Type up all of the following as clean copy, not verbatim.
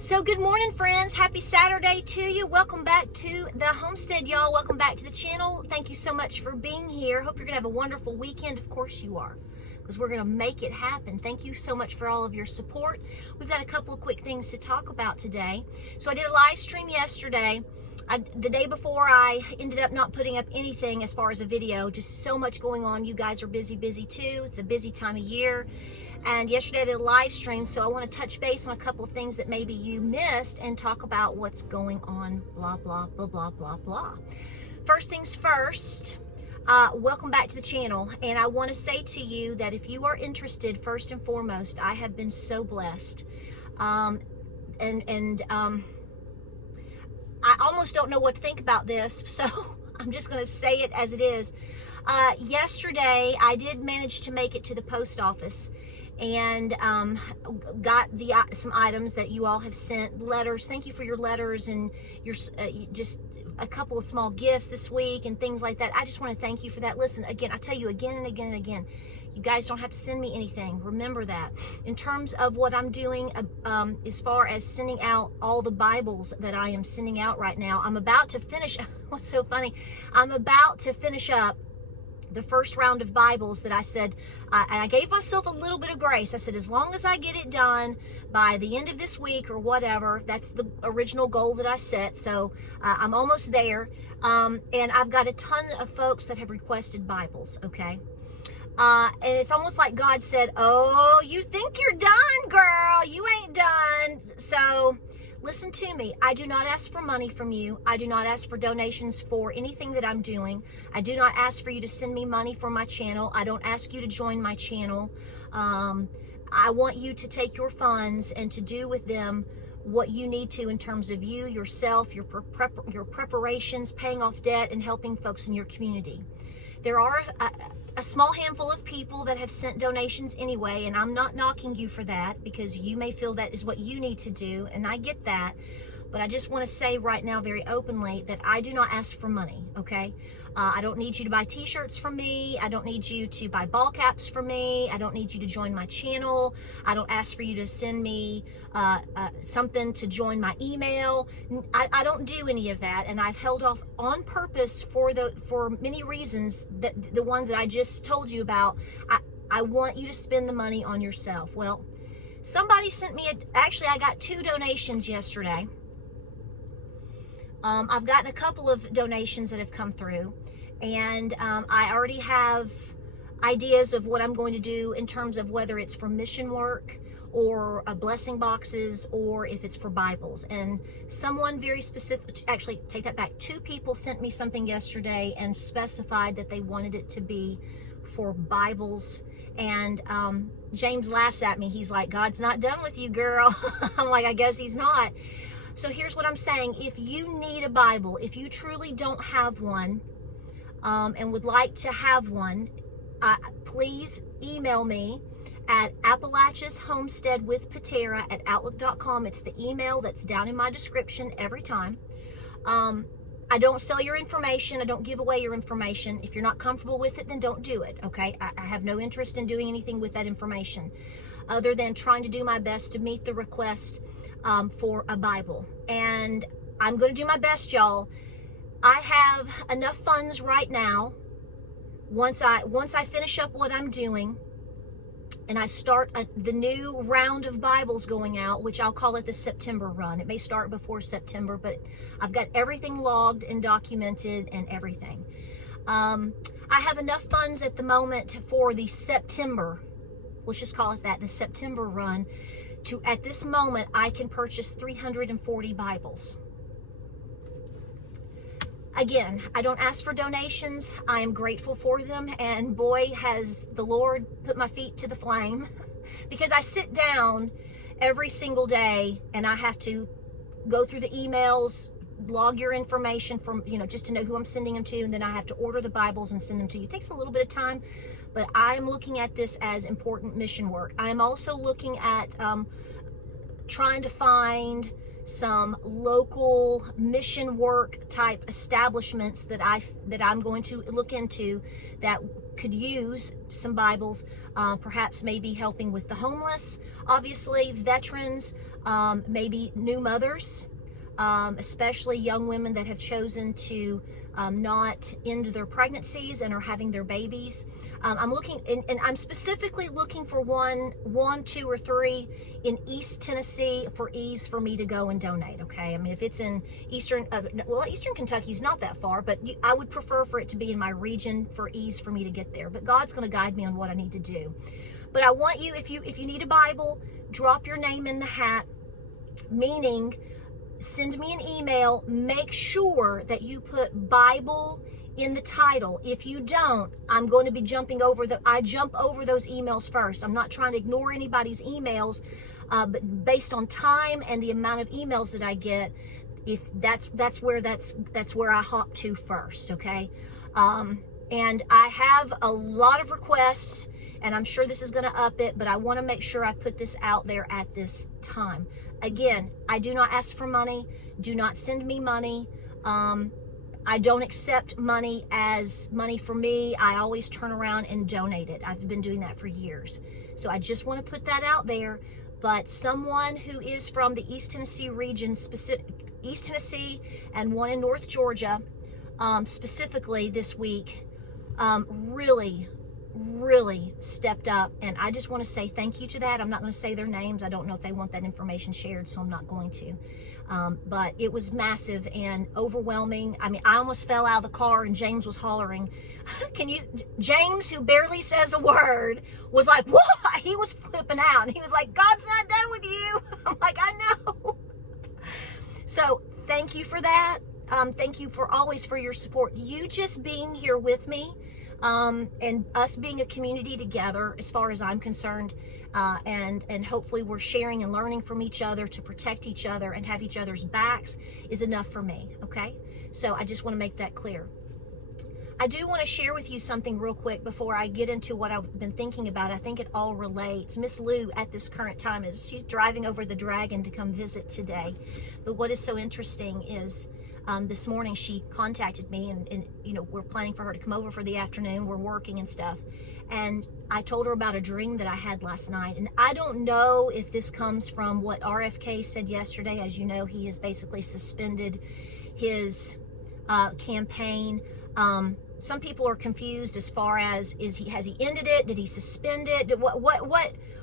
So good morning, friends. Happy Saturday to you. Welcome back to the Homestead, y'all. Welcome back to the channel. Thank you so much for being here. Hope you're gonna have a wonderful weekend. Of course you are, because we're gonna make it happen. Thank you so much for all of your support. We've got a couple of quick things to talk about today. So I did a live stream yesterday. The day before, I ended up not putting up anything as far as a video. Just so much going on. You guys are busy too. It's a busy time of year. And yesterday I did a live stream, so I want to touch base on a couple of things that maybe you missed and talk about what's going on, blah, blah, blah, blah, blah, blah. First things first, welcome back to the channel. And I want to say to you that if you are interested, first and foremost, I have been so blessed. I almost don't know what to think about this, so I'm just going to say it as it is. Yesterday, I did manage to make it to the post office and got some items that you all have sent, letters. Thank you for your letters and your just a couple of small gifts this week and things like that. I just want to thank you for that. Listen, again, I tell you again and again and again, you guys don't have to send me anything. Remember that. In terms of what I'm doing, as far as sending out all the Bibles that I am sending out right now, I'm about to finish. What's so funny? I'm about to finish up the first round of Bibles that I said, and I gave myself a little bit of grace. I said, as long as I get it done by the end of this week or whatever, that's the original goal that I set. So I'm almost there. And I've got a ton of folks that have requested Bibles, okay? And it's almost like God said, oh, you think you're done, girl. You ain't done. So listen to me. I do not ask for money from you. I do not ask for donations for anything that I'm doing. I do not ask for you to send me money for my channel. I don't ask you to join my channel. I want you to take your funds and to do with them what you need to in terms of you, yourself, your preparations, paying off debt, and helping folks in your community. There are a small handful of people that have sent donations anyway, and I'm not knocking you for that because you may feel that is what you need to do, and I get that. But I just want to say right now very openly that I do not ask for money, okay? I don't need you to buy t-shirts from me. I don't need you to buy ball caps from me. I don't need you to join my channel. I don't ask for you to send me something to join my email. I don't do any of that, and I've held off on purpose for many reasons, the ones that I just told you about. I want you to spend the money on yourself. Well, somebody sent me, actually I got 2 donations yesterday. I've gotten a couple of donations that have come through, and I already have ideas of what I'm going to do in terms of whether it's for mission work or blessing boxes or if it's for Bibles. And someone very specific, actually take that back, 2 people sent me something yesterday and specified that they wanted it to be for Bibles. And James laughs at me. He's like, God's not done with you, girl. I'm like, I guess he's not. So here's what I'm saying. If you need a Bible, if you truly don't have one and would like to have one, please email me at Appalachia's Homestead with Patara at outlook.com. It's the email that's down in my description every time. I don't sell your information. I don't give away your information. If you're not comfortable with it, then don't do it, okay? I have no interest in doing anything with that information other than trying to do my best to meet the requests for a Bible. And I'm going to do my best, y'all. I have enough funds right now. Once I finish up what I'm doing and I start the new round of Bibles going out, which I'll call it the September run. It may start before September, but I've got everything logged and documented and everything. I have enough funds at the moment for the September, let's just call it that, the September run. At this moment, I can purchase 340 Bibles. Again, I don't ask for donations. I am grateful for them. And boy, has the Lord put my feet to the flame because I sit down every single day and I have to go through the emails, log your information from, just to know who I'm sending them to. And then I have to order the Bibles and send them to you. It takes a little bit of time, but I'm looking at this as important mission work. I'm also looking at trying to find some local mission work type establishments that I'm going to look into that could use some Bibles, perhaps maybe helping with the homeless, obviously veterans, maybe new mothers, especially young women that have chosen to not end their pregnancies and are having their babies. I'm looking, and I'm specifically looking for one, two, or three in East Tennessee for ease for me to go and donate. Okay, I mean, if it's in Eastern Kentucky is not that far, but I would prefer for it to be in my region for ease for me to get there. But God's going to guide me on what I need to do. But I want you, if you need a Bible, drop your name in the hat, meaning send me an email. Make sure that you put Bible in the title. If you don't, I'm going to be I jump over those emails first. I'm not trying to ignore anybody's emails, but based on time and the amount of emails that I get, if that's where I hop to first. Okay. And I have a lot of requests, and I'm sure this is going to up it, but I want to make sure I put this out there at this time. Again, I do not ask for money. Do not send me money. I don't accept money as money for me. I always turn around and donate it. I've been doing that for years. So I just want to put that out there. But someone who is from the East Tennessee region, East Tennessee and one in North Georgia, specifically this week, really stepped up, and I just want to say thank you to that. I'm not going to say their names. I don't know if they want that information shared, so I'm not going to. But it was massive and overwhelming. I mean, I almost fell out of the car, and James was hollering. James, who barely says a word, was like, what? He was flipping out, and he was like, God's not done with you. I'm like, I know. So thank you for that. Thank you always for your support. You just being here with me, and us being a community together, as far as I'm concerned, and hopefully we're sharing and learning from each other to protect each other and have each other's backs is enough for me. Okay, so I just want to make that clear. I do want to share with you something real quick before I get into what I've been thinking about. I think it all relates. Miss Lou at this current time she's driving over the Dragon to come visit today. But what is so interesting is this morning she contacted me, and we're planning for her to come over for the afternoon. We're working and stuff, and I told her about a dream that I had last night. And I don't know if this comes from what RFK said yesterday. As you know, he has basically suspended his campaign. Some people are confused as far as has he ended it? Did he suspend it?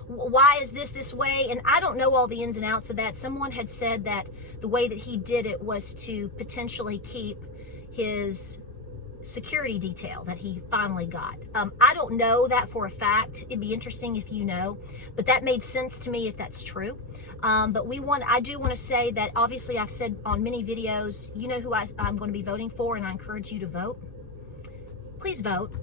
Why is this way? And I don't know all the ins and outs of that. Someone had said that the way that he did it was to potentially keep his security detail that he finally got. I don't know that for a fact. It'd be interesting if you know, but that made sense to me if that's true. But I do want to say that obviously I've said on many videos, you know who I'm going to be voting for, and I encourage you to vote. Please vote.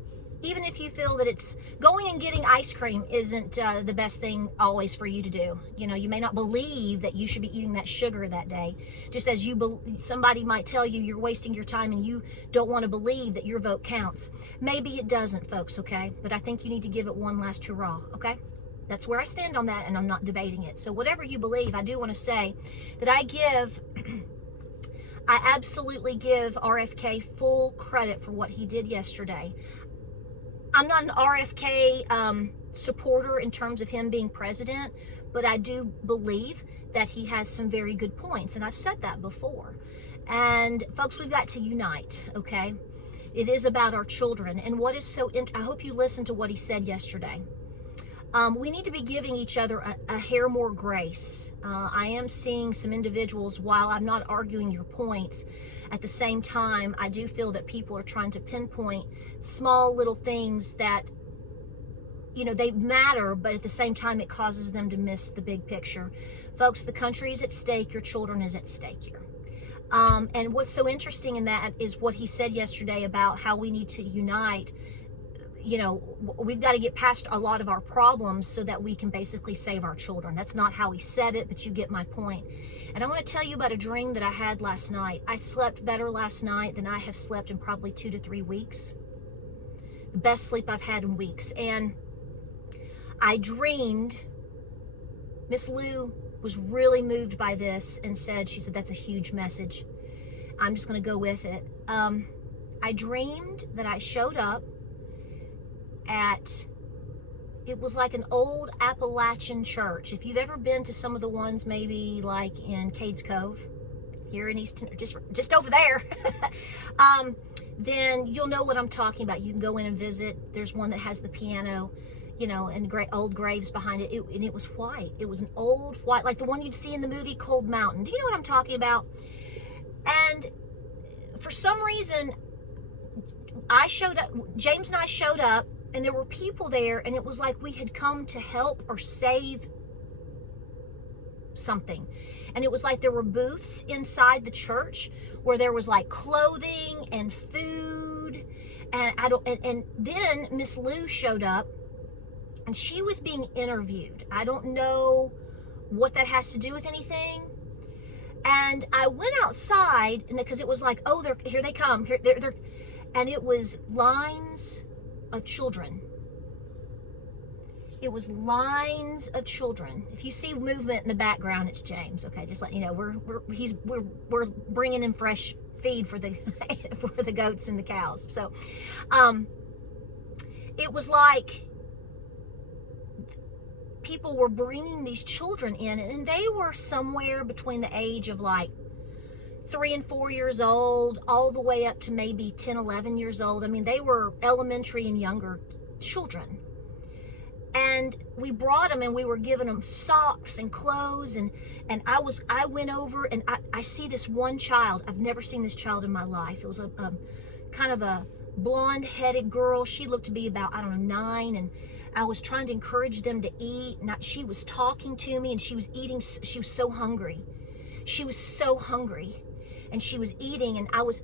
Even if you feel that it's going and getting ice cream isn't the best thing always for you to do. You may not believe that you should be eating that sugar that day. Just as somebody might tell you you're wasting your time and you don't want to believe that your vote counts. Maybe it doesn't, folks, okay? But I think you need to give it one last hurrah, okay? That's where I stand on that, and I'm not debating it. So whatever you believe, I do want to say that I absolutely give RFK full credit for what he did yesterday. I'm not an RFK supporter in terms of him being president, but I do believe that he has some very good points, and I've said that before. And folks, we've got to unite, okay? It is about our children. And what is I hope you listened to what he said yesterday. We need to be giving each other a hair more grace. I am seeing some individuals, while I'm not arguing your points, at the same time, I do feel that people are trying to pinpoint small little things that, they matter, but at the same time, it causes them to miss the big picture. Folks, the country is at stake. Your children is at stake here. And what's so interesting in that is what he said yesterday about how we need to unite. We've got to get past a lot of our problems so that we can basically save our children. That's not how he said it, but you get my point. And I want to tell you about a dream that I had last night. I slept better last night than I have slept in probably 2 to 3 weeks. The best sleep I've had in weeks. And I dreamed, Miss Lou was really moved by this and she said, that's a huge message. I'm just going to go with it. I dreamed that I showed up at It was like an old Appalachian church. If you've ever been to some of the ones maybe like in Cades Cove, here in Easton, just over there, then you'll know what I'm talking about. You can go in and visit. There's one that has the piano, you know, and great old graves behind it. And it was white. It was an old white, like the one you'd see in the movie Cold Mountain. Do you know what I'm talking about? And for some reason, I showed up, James and I showed up, and there were people there, and it was like we had come to help or save something. And it was like there were booths inside the church where there was like clothing and food. And then Miss Lou showed up, and she was being interviewed. I don't know what that has to do with anything. And I went outside, and because it was like, oh, here they come. And it was lines of children. It was lines of children. If you see movement in the background, it's James. Okay, just let you know we're bringing in fresh feed for the for the goats and the cows. So, it was like people were bringing these children in, and they were somewhere between the age of like 3 and 4 years old, all the way up to maybe 10, 11 years old. I mean, they were elementary and younger children. And we brought them, and we were giving them socks and clothes. And I went over, and I see this one child. I've never seen this child in my life. It was a kind of a blonde-headed girl. She looked to be about, I don't know, 9. And I was trying to encourage them to eat. She was talking to me, and she was eating. She was so hungry. She was so hungry. And she was eating, and I was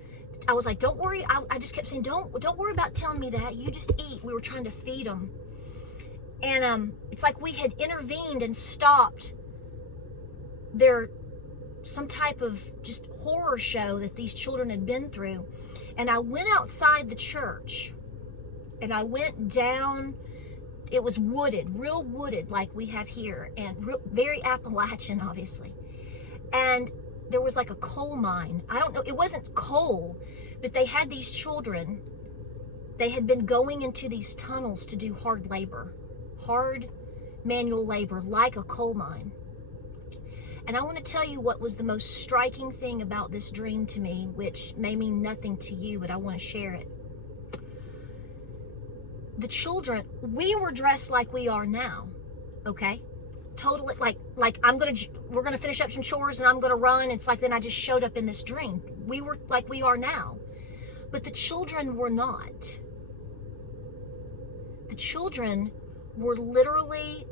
like, don't worry. I just kept saying, don't worry about telling me that. You just eat. We were trying to feed them. And it's like we had intervened and stopped some type of just horror show that these children had been through. And I went outside the church, and I went down. It was wooded, real wooded like we have here, and very Appalachian, obviously. And there was like a coal mine. I don't know, it wasn't coal, but they had these children. They had been going into these tunnels to do hard manual labor, like a coal mine. And I want to tell you what was the most striking thing about this dream to me, which may mean nothing to you, but I want to share it. The children, we were dressed like we are now, okay? Totally, like we're gonna finish up some chores and I'm gonna run. It's like then I just showed up in this dream. We were like we are now, but the children were not. The children were literally,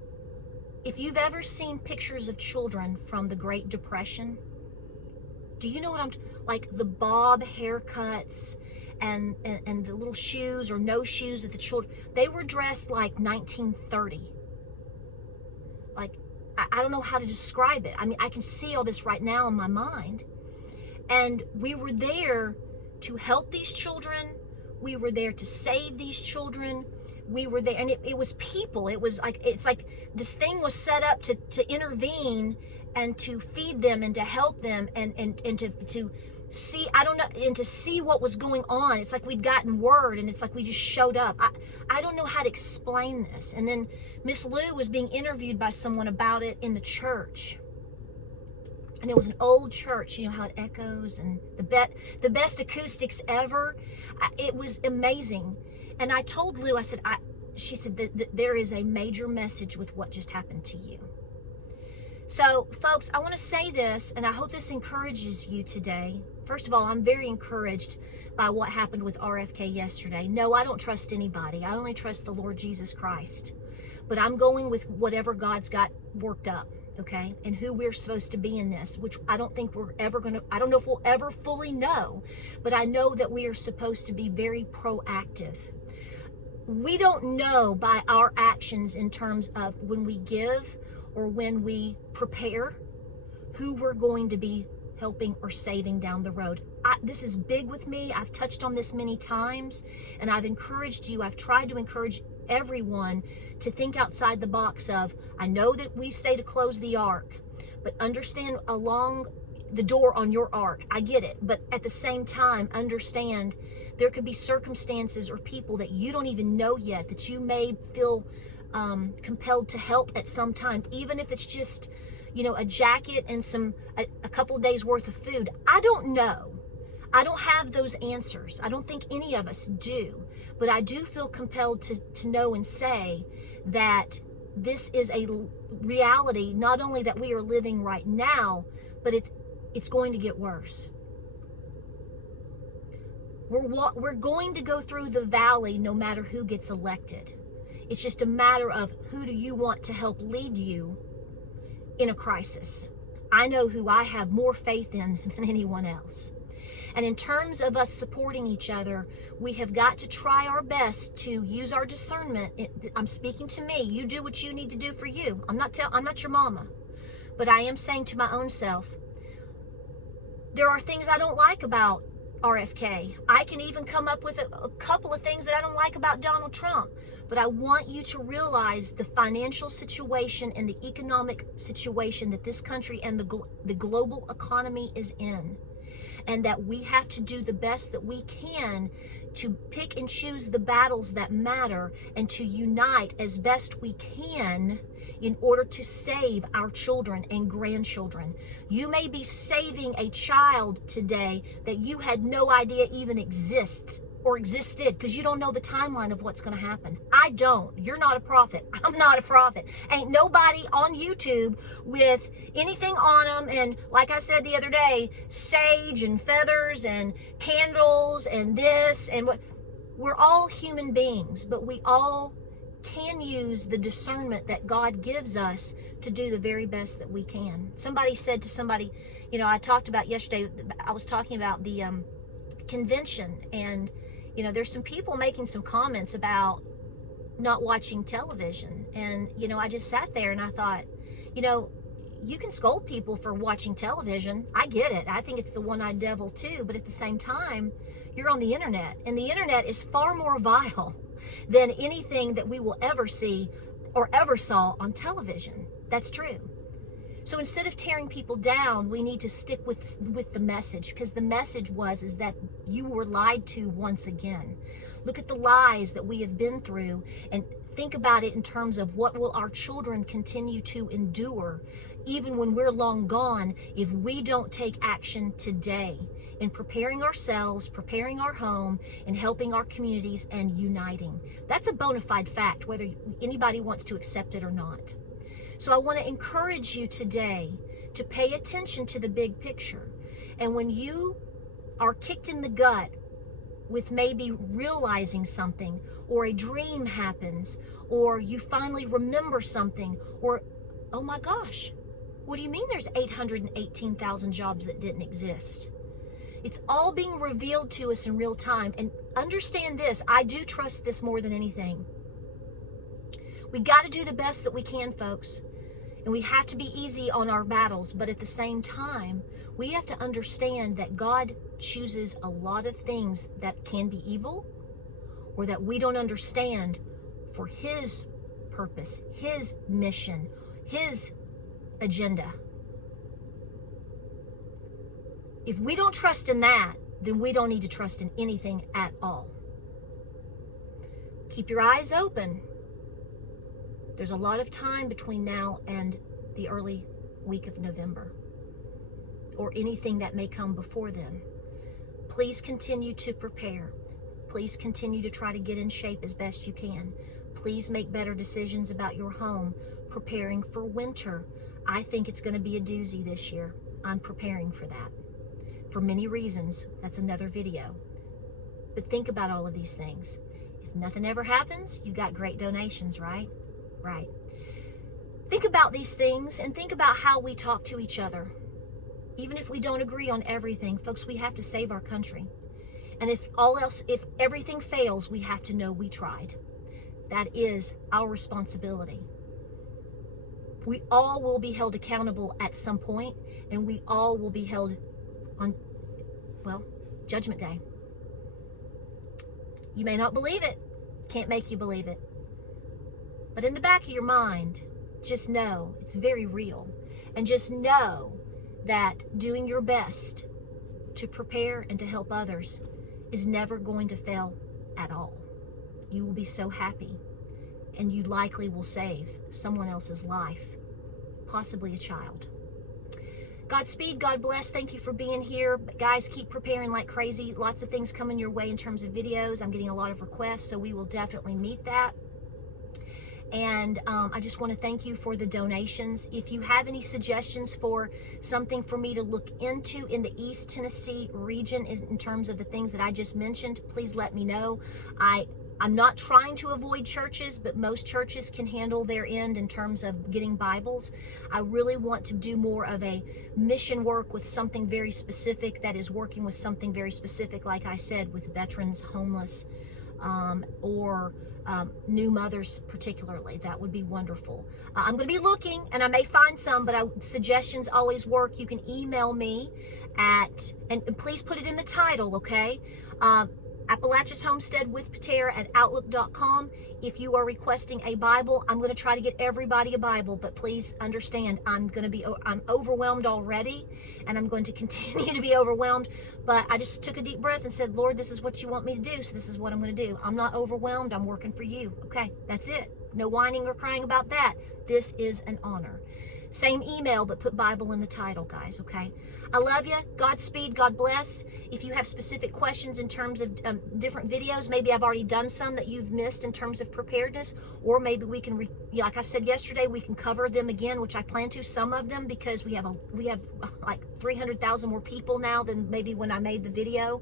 if you've ever seen pictures of children from the Great Depression, do you know what like the bob haircuts and the little shoes or no shoes that the children, they were dressed like 1930. Like, I don't know how to describe it. I mean, I can see all this right now in my mind. And we were there to help these children. We were there to save these children. We were there, and it was people. It was like, it's like this thing was set up to intervene and to feed them and to help them and to see, I don't know, and to see what was going on. It's like we'd gotten word, and it's like we just showed up. I don't know how to explain this. And then Miss Lou was being interviewed by someone about it in the church. And it was an old church, you know how it echoes, and the best acoustics ever. It was amazing. And I told Lou, I said, she said that there is a major message with what just happened to you. So, folks, I want to say this, and I hope this encourages you today. First of all, I'm very encouraged by what happened with RFK yesterday. No, I don't trust anybody. I only trust the Lord Jesus Christ. But I'm going with whatever God's got worked up, okay? And who we're supposed to be in this, which I don't think we're ever going to, I don't know if we'll ever fully know, but I know that we are supposed to be very proactive. We don't know by our actions in terms of when we give or when we prepare who we're going to be helping or saving down the road. This is big with me. I've touched on this many times, and I've encouraged you. I've tried to encourage everyone to think outside the box of, I know that we say to close the ark, but understand along the door on your ark. I get it. But at the same time, understand there could be circumstances or people that you don't even know yet that you may feel compelled to help at some time, even if it's just, a jacket and a couple of days worth of food. I don't know. I don't have those answers. I don't think any of us do, but I do feel compelled to know and say that this is a reality, not only that we are living right now, but it's going to get worse. We're going to go through the valley no matter who gets elected. It's just a matter of who do you want to help lead you in a crisis. I know who I have more faith in than anyone else. And in terms of us supporting each other, we have got to try our best to use our discernment. I'm speaking to me. You do what you need to do for you. I'm not your mama, but I am saying to my own self, there are things I don't like about RFK. I can even come up with a couple of things that I don't like about Donald Trump. But I want you to realize the financial situation and the economic situation that this country and the global economy is in. And that we have to do the best that we can to pick and choose the battles that matter and to unite as best we can in order to save our children and grandchildren. You may be saving a child today that you had no idea even existed because you don't know the timeline of what's going to happen. I don't. You're not a prophet. I'm not a prophet. Ain't nobody on YouTube with anything on them, and like I said the other day, sage and feathers and candles and this and what. We're all human beings, but we all can use the discernment that God gives us to do the very best that we can. Somebody said to somebody, I talked about yesterday, I was talking about the convention, and there's some people making some comments about not watching television. And, I just sat there and I thought, you can scold people for watching television. I get it. I think it's the one-eyed devil too. But at the same time, you're on the internet, and the internet is far more vile than anything that we will ever see or ever saw on television. That's true. So instead of tearing people down, we need to stick with the message, because the message is that you were lied to once again. Look at the lies that we have been through and think about it in terms of what will our children continue to endure even when we're long gone if we don't take action today in preparing ourselves, preparing our home, and helping our communities and uniting. That's a bona fide fact, whether anybody wants to accept it or not. So I want to encourage you today to pay attention to the big picture. And when you are kicked in the gut with maybe realizing something, or a dream happens, or you finally remember something, or, oh my gosh, what do you mean there's 818,000 jobs that didn't exist? It's all being revealed to us in real time. And understand this, I do trust this more than anything. We got to do the best that we can, folks. And we have to be easy on our battles. But at the same time, we have to understand that God chooses a lot of things that can be evil or that we don't understand for His purpose, His mission, His agenda. If we don't trust in that, then we don't need to trust in anything at all. Keep your eyes open. There's a lot of time between now and the early week of November, or anything that may come before then. Please continue to prepare. Please continue to try to get in shape as best you can. Please make better decisions about your home, preparing for winter. I think it's going to be a doozy this year. I'm preparing for that. For many reasons. That's another video. But think about all of these things. If nothing ever happens, you've got great donations, right? Right. Think about these things and think about how we talk to each other. Even if we don't agree on everything, folks, we have to save our country. And if everything fails, we have to know we tried. That is our responsibility. We all will be held accountable at some point, and we all will be held on, Judgment Day. You may not believe it. Can't make you believe it. But in the back of your mind, just know it's very real. And just know that doing your best to prepare and to help others is never going to fail at all. You will be so happy. and you likely will save someone else's life, possibly a child. Godspeed, God bless. Thank you for being here. But guys, keep preparing like crazy. Lots of things coming your way in terms of videos. I'm getting a lot of requests, so we will definitely meet that. And I just want to thank you for the donations. If you have any suggestions for something for me to look into in the East Tennessee region in terms of the things that I just mentioned, please let me know. I'm not trying to avoid churches, but most churches can handle their end in terms of getting Bibles. I really want to do more of a mission work with something very specific that is working with something very specific, like I said, with veterans, homeless, or new mothers particularly. That would be wonderful. I'm going to be looking, and I may find some, but suggestions always work. You can email me at, and please put it in the title, okay? Appalachia's Homestead with Patara at outlook.com. If you are requesting a Bible, I'm going to try to get everybody a Bible, but please understand, I'm overwhelmed already, and I'm going to continue to be overwhelmed. But I just took a deep breath and said, Lord, this is what you want me to do, so this is what I'm going to do. I'm not overwhelmed. I'm working for you. Okay, that's it. No whining or crying about that. This is an honor. Same email, but put Bible in the title, guys, okay? I love you. Godspeed. God bless. If you have specific questions in terms of different videos, maybe I've already done some that you've missed in terms of preparedness, or maybe we can, like I said yesterday, we can cover them again, which I plan to, some of them, because we have like 300,000 more people now than maybe when I made the video.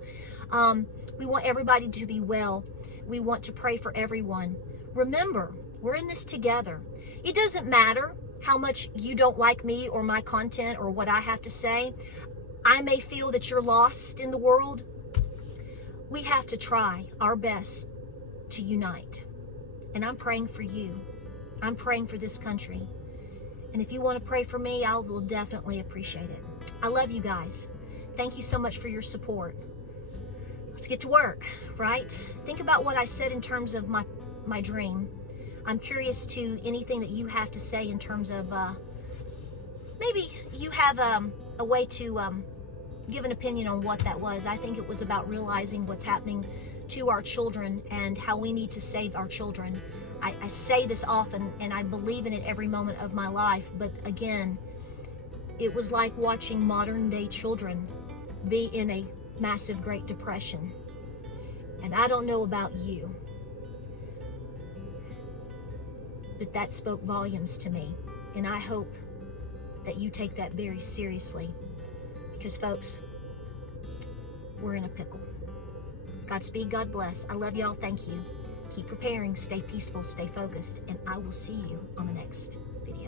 We want everybody to be well. We want to pray for everyone. Remember, we're in this together. It doesn't matter how much you don't like me or my content or what I have to say. I may feel that you're lost in the world. We have to try our best to unite. And I'm praying for you. I'm praying for this country. And if you want to pray for me, I will definitely appreciate it. I love you guys. Thank you so much for your support. Let's get to work, right? Think about what I said in terms of my dream. I'm curious to anything that you have to say in terms of, maybe you have a way to give an opinion on what that was. I think it was about realizing what's happening to our children and how we need to save our children. I say this often, and I believe in it every moment of my life, but again, it was like watching modern day children be in a massive Great Depression. And I don't know about you, but that spoke volumes to me. And I hope that you take that very seriously, because folks, we're in a pickle. Godspeed, God bless. I love y'all. Thank you. Keep preparing, stay peaceful, stay focused, and I will see you on the next video.